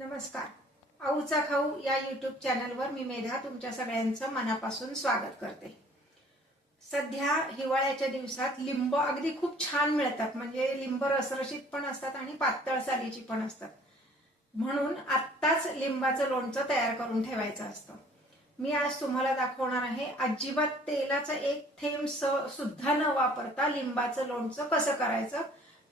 नमस्कार. आऊचा खाऊ या यूट्यूब चॅनलवर मी मेधा तुमच्या सगळ्यांचं मनापासून स्वागत करते. सध्या हिवाळ्याच्या दिवसात लिंब अगदी खूप छान मिळतात. म्हणजे लिंब रसरशीत पण असतात आणि पातळ सालीची पण असतात. म्हणून आत्ताच लिंबाचं लोणचं तयार करून ठेवायचं असतं. मी आज तुम्हाला दाखवणार आहे अजिबात तेलाचा एक थेंब सुद्धा न वापरता लिंबाचं लोणचं कसं करायचं.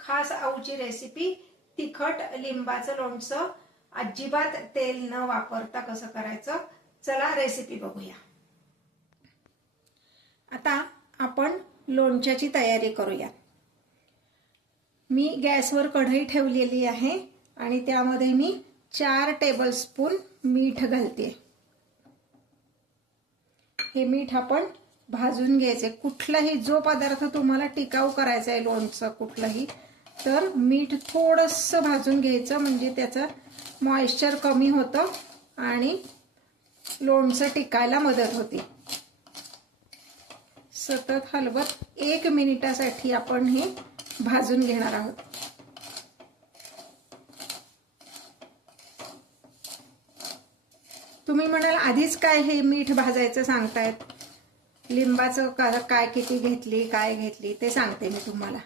खास आऊची रेसिपी तिखट लिंबाचं लोणचं अजिबात तेल न वापरता कसं करायचं. चला रेसिपी बघूया. आता आपण लोणच्याची तयारी करूया. मी गॅसवर कढई ठेवलेली आहे आणि त्यामध्ये मी 4 टेबलस्पून मीठ घालते. हे मीठ आपण भाजून घ्यायचे. कुठलाही जो पदार्थ तुम्हाला टिकाऊ करायचा आहे लोणचं कुठलंही तर मीठ थोडंसं भाजून घ्यायचं. म्हणजे त्याचं मॉइश्चर कमी होतं आणि लोणचं टिकायला मदत होते. सतत हलवत 1 मिनिटासाठी आपण हे भाजून घेणार आहोत. तुम्ही म्हणाल आधीच काय हे मीठ भाजायचं सांगतायत, लिंबाचं काय किती घेतली काय घेतली ते सांगते मी तुम्हाला.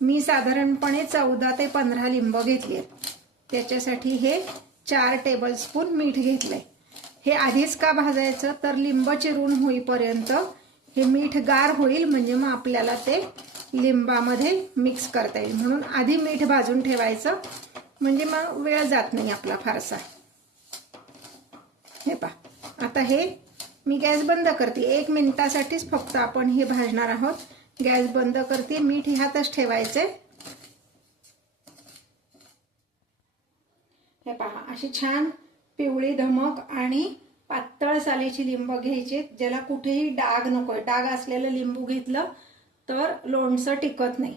मी साधारणपणे 14 ते 15 लिंब घेतली आहेत. त्याच्यासाठी हे 4 टेबलस्पून मीठ घेतलंय. हे आधीच का भाजायचं तर लिंब चिरून होईपर्यंत हे मीठ गार होईल. म्हणजे मग आपल्याला ते लिंबामध्ये मिक्स करता येईल. म्हणून आधी मीठ भाजून ठेवायचं. म्हणजे मग वेळ जात नाही आपला फारसा. हे पहा आता हे मी गॅस बंद करते. 1 मिनिटासाठीच फक्त आपण हे भाजणार आहोत. गॅस बंद करते. मीठ ह्यातच ठेवायचे. हे पहा अशी छान पिवळी धमक आणि पातळ सालीची लिंब घ्यायची. ज्याला कुठेही डाग नकोय. डाग असलेलं लिंबू घेतलं तर लोणचं टिकत नाही.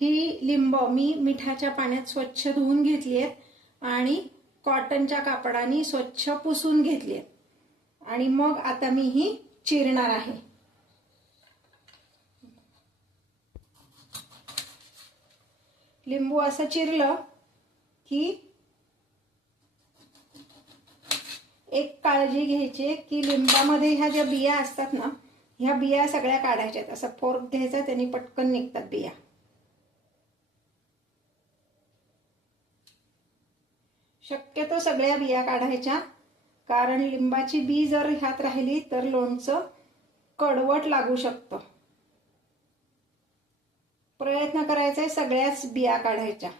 ही लिंब मी मिठाच्या पाण्यात स्वच्छ धुवून घेतली आहेत आणि कॉटनच्या कापडाने स्वच्छ पुसून घेतली आहेत. आणि मग आता मी ही चिरणार आहे. लिंबू असं चिरलं की एक काळजी घ्यायची की लिंबामध्ये ह्या ज्या बिया असतात ना ह्या बिया सगळ्या काढायच्यात. असं फोर्क घ्यायचा त्यांनी पटकन निघतात बिया. शक्यतो सगळ्या बिया काढायच्या. कारण लिंबाची बी जर ह्यात राहिली तर लोणचं कडवट लागू शकतं. प्रयत्न करायचा आहे सगळ्याच बिया काढायच्या.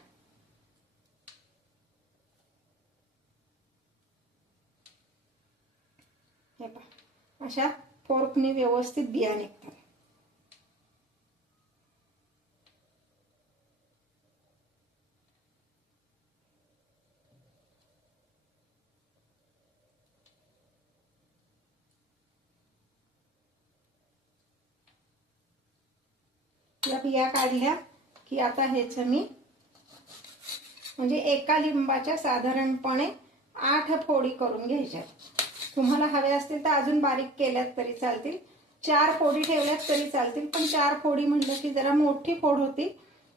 हे पहा अशा फोर्कने व्यवस्थित बिया निघतात. या बिया काढल्या की आता ह्याचं मी म्हणजे एका लिंबाच्या साधारणपणे 8 फोडी करून घ्यायच्या. तुम्हाला हवे असतील तर अजून बारीक केल्यात तरी चालतील. 4 फोडी ठेवल्यात तरी चालतील. पण 4 फोडी म्हटलं की जरा मोठी फोड होती.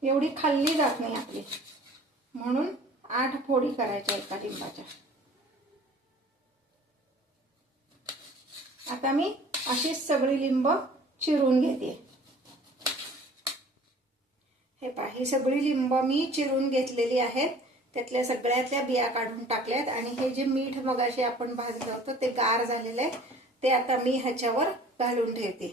एवढी खाल्ली जात नाही आपली. म्हणून 8 फोडी करायच्या एका लिंबाच्या. आता मी अशीच सगळी लिंब चिरून घेते. हे पहा ही सगळी लिंब मी चिरून घेतलेली आहेत. त्यातल्या सगळ्यातल्या बिया काढून टाकल्यात. आणि हे जे मीठ मगाशी आपण भाजलं होतं ते गार झालेलं आहे. ते आता मी ह्याच्यावर घालून ठेवते.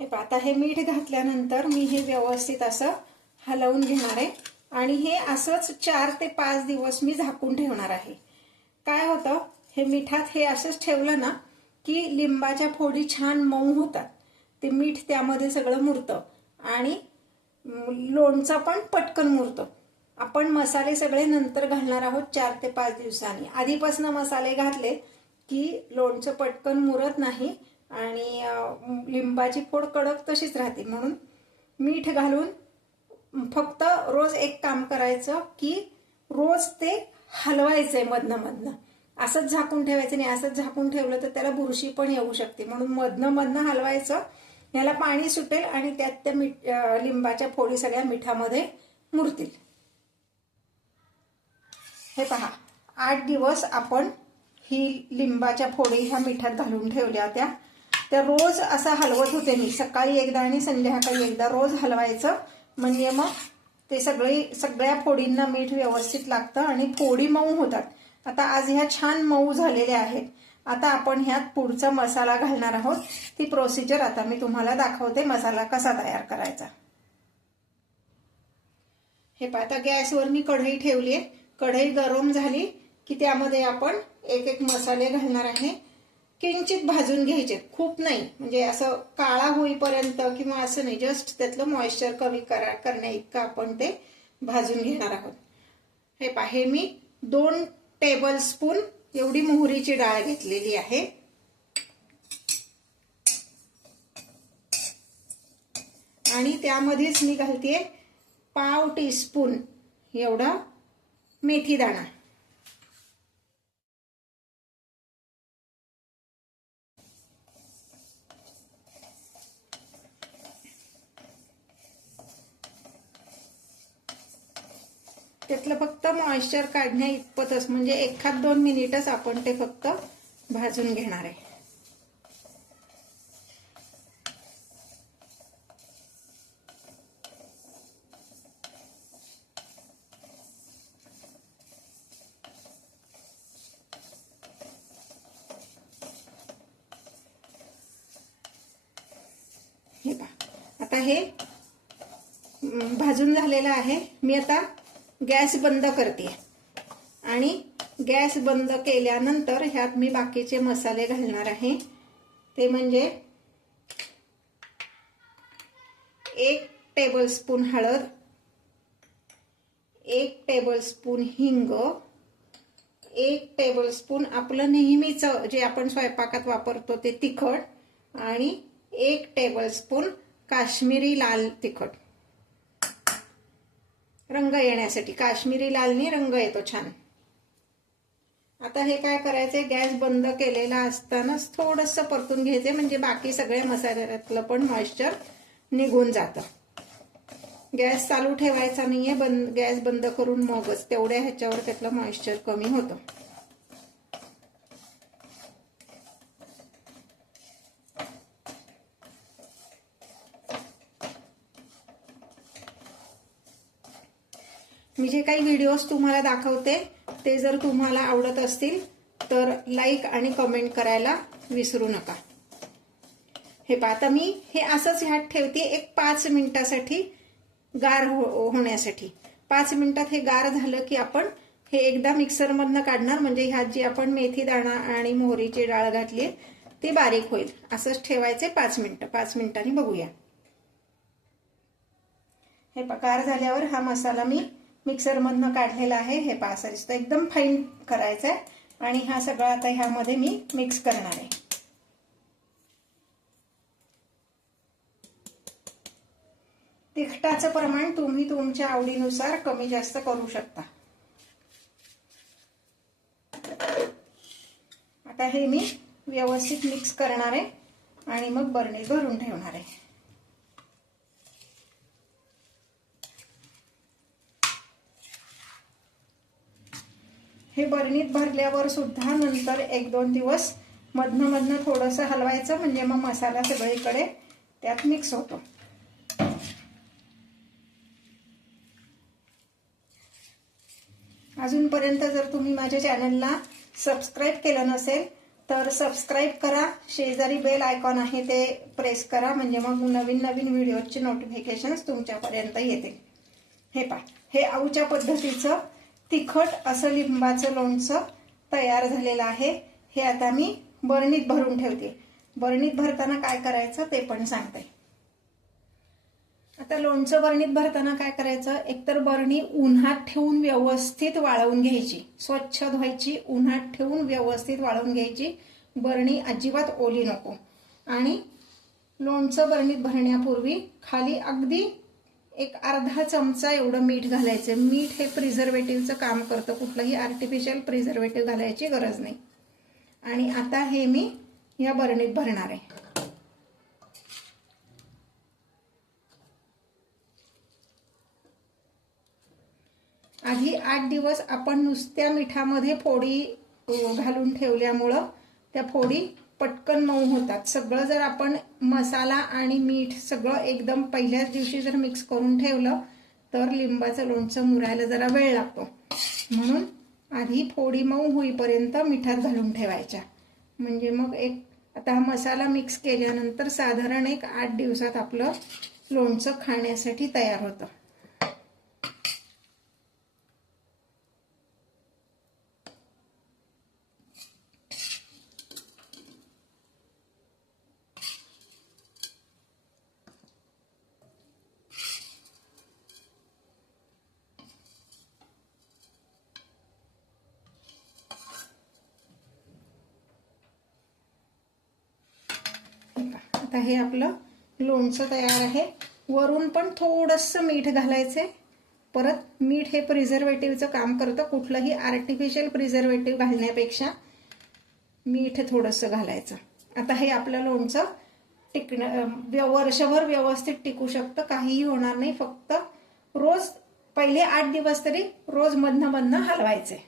हे पहा आता हे मीठ घातल्यानंतर मी हे व्यवस्थित असं हलवून घेणार आहे. आणि हे असंच 4 ते 5 दिवस मी झाकून ठेवणार आहे. काय होतं हे मिठात हे असंच ठेवलं ना की लिंबाच्या फोडी छान मऊ होतात. ते मीठ त्यामध्ये सगळं मुरतं आणि लोणचं पण पटकन मुरतं. आपण मसाले सगळे नंतर घालणार आहोत 4 ते 5 दिवसांनी. आधीपासून मसाले घातले की लोणचं पटकन मुरत नाही आणि लिंबाची फोड कडक तशीच राहते. म्हणून मीठ घालून फक्त रोज एक काम करायचं की रोज ते हलवायचंय मधनं मधनं. असंच झाकून ठेवायचं नाही. असंच झाकून ठेवलं तर त्याला बुरशी पण येऊ शकते. म्हणून मधनं हलवायचं याला पाणी सुटेल आणि त्यात त्या लिंबाच्या फोडी सगळ्या मिठामध्ये मुरतील. हे पहा, 8 दिवस आपण ही लिंबाच्या फोडी ह्या मिठात घालून ठेवल्या होत्या. त्या रोज असा हलवत होते मी, सकाळी एकदा आणि संध्याकाळी एकदा, रोज हलवायचं म्हणजे मग ते सगळ्या फोडींना मीठ व्यवस्थित लागतं आणि फोडी मऊ होतात. आता आज ह्या छान मऊ झालेल्या आहेत. आता आपण ह्यात पुढचा मसाला घालणार आहोत. ती प्रोसिजर आता मी तुम्हाला दाखवते, मसाला कसा तयार करायचा. हे पहा, आता गॅसवर मी कढई ठेवली आहे. कढई गरम झाली की त्यामध्ये आपण एक एक मसाले घालणार आहे. किंचित भाजून घ्यायचे, खूप नाही, म्हणजे असं काळा होईपर्यंत किंवा असं नाही, जस्ट त्यातलं मॉइश्चर कमी करण्या इतकं आपण ते भाजून घेणार आहोत. हे पहा, हे मी 2 टेबलस्पून एवढी मोहरीची डाळ घेतलेली आहे. आणि त्यामध्येच मी घालतेय पाव टीस्पून एवढा मेथी दाणा. त्यातलं फक्त मॉइश्चर काढण्या इतपतच, म्हणजे 1-2 मिनिटच आपण ते फक्त भाजून घेणार आहे. हे पहा, आता हे भाजून झालेलं आहे. मी आता गॅस बंद करते आणि गॅस बंद केल्यानंतर ह्यात मी बाकीचे मसाले घालणार आहे. ते म्हणजे 1 टेबलस्पून हळद, 1 टेबलस्पून हिंग, 1 टेबलस्पून आपलं नेहमीचं जे आपण स्वयंपाकात वापरतो ते तिखट आणि 1 टेबलस्पून काश्मीरी लाल तिखट, रंग येण्यासाठी. काश्मीरी लालनी रंग येतो छान. आता हे काय करायचंय, गॅस बंद केलेला असतानाच थोडंसं परतून घ्यायचे, म्हणजे बाकी सगळ्या मसाल्यातलं पण मॉइश्चर निघून जातं. गॅस चालू ठेवायचा नाहीये, गॅस बंद करून मगच तेवढ्या ह्याच्यावर त्यातलं मॉइश्चर कमी होतं. मी जे काही व्हिडिओज तुम्हाला दाखवते ते जर तुम्हाला आवडत असतील तर लाईक आणि कमेंट करायला विसरू नका. हे पहा, आता मी हे असंच ह्यात ठेवते एक 5 मिनिटासाठी गार होण्यासाठी. 5 मिनिटात हे गार झालं की आपण हे एकदा मिक्सरमधनं काढणार, म्हणजे ह्यात जी आपण मेथी दाणा आणि मोहरीची डाळ घातली ती बारीक होईल. असंच ठेवायचे 5 मिनिटं. 5 मिनिटांनी बघूया. हे पहा, गार झाल्यावर हा मसाला मी मिक्सरमधनं काढलेला आहे. हे पहा, असं दिसतं, एकदम फाईन करायचं आहे. आणि हा सगळा आता ह्यामध्ये मी मिक्स करणार आहे. तिखटाचं प्रमाण तुम्ही तुमच्या आवडीनुसार कमी जास्त करू शकता. आता हे मी व्यवस्थित मिक्स करणार आहे आणि मग बरणीत भरून ठेवणार आहे. हे बरणीत भरल्यावर सुद्धा नंतर 1-2 दिवस मधनं थोडंसं हलवायचं, म्हणजे मग मसाला सगळीकडे त्यात मिक्स होतो. अजूनपर्यंत जर तुम्ही माझ्या चॅनलला सबस्क्राईब केलं नसेल तर सबस्क्राईब करा. शेजारी बेल आयकॉन आहे ते प्रेस करा, म्हणजे मग नवीन व्हिडिओचे नोटिफिकेशन्स तुमच्यापर्यंत येतील. हे पहा, हे आऊच्या पद्धतीचं तिखट असं लिंबाचं लोणचं तयार झालेलं आहे. हे आता मी बरणीत भरून ठेवते. बरणीत भरताना काय करायचं ते पण सांगते. आता लोणचं बरणीत भरताना काय करायचं, एकतर बरणी उन्हात ठेवून व्यवस्थित वाळवून घ्यायची, स्वच्छ धुवायची, उन्हात ठेवून व्यवस्थित वाळवून घ्यायची. बरणी अजिबात ओली नको. आणि लोणचं बरणीत भरण्यापूर्वी खाली अगदी एक अर्धा चमचा एवढं मीठ घालायचं. मीठ हे प्रिझर्वेटिव्हचं काम करतं, कुठलंही आर्टिफिशियल प्रिझर्वेटिव्ह घालायची गरज नाही. आणि आता हे मी या बरणीत भरणार आहे. आधी 8 दिवस आपण नुसत्या मिठामध्ये फोडी घालून ठेवल्यामुळं त्या फोडी पटकन मऊ होतात. सगळं जर आपण मसाला आणि मीठ सगळं एकदम पहिल्याच दिवशी जर मिक्स करून ठेवलं तर लिंबाचं लोणचं मुरायला जरा वेळ लागतो. म्हणून आधी फोडी मऊ होईपर्यंत मिठात घालून ठेवायच्या. म्हणजे मग आता हा मसाला मिक्स केल्यानंतर साधारण 8 दिवसात आपलं लोणचं खाण्यासाठी तयार होतं. आता हे आपलं लोणचं तयार आहे. वरून पण थोडंसं मीठ घालायचंय. परत मीठ हे प्रिझर्वेटिव्हचं काम करतं. कुठलंही आर्टिफिशियल प्रिझर्वेटिव्ह घालण्यापेक्षा मीठ थोडंसं घालायचं. आता हे आपलं लोणचं वर्षभर व्यवस्थित टिकू शकतं. काहीही होणार नाही. फक्त रोज पहिले 8 दिवस तरी रोज मधनं हलवायचे.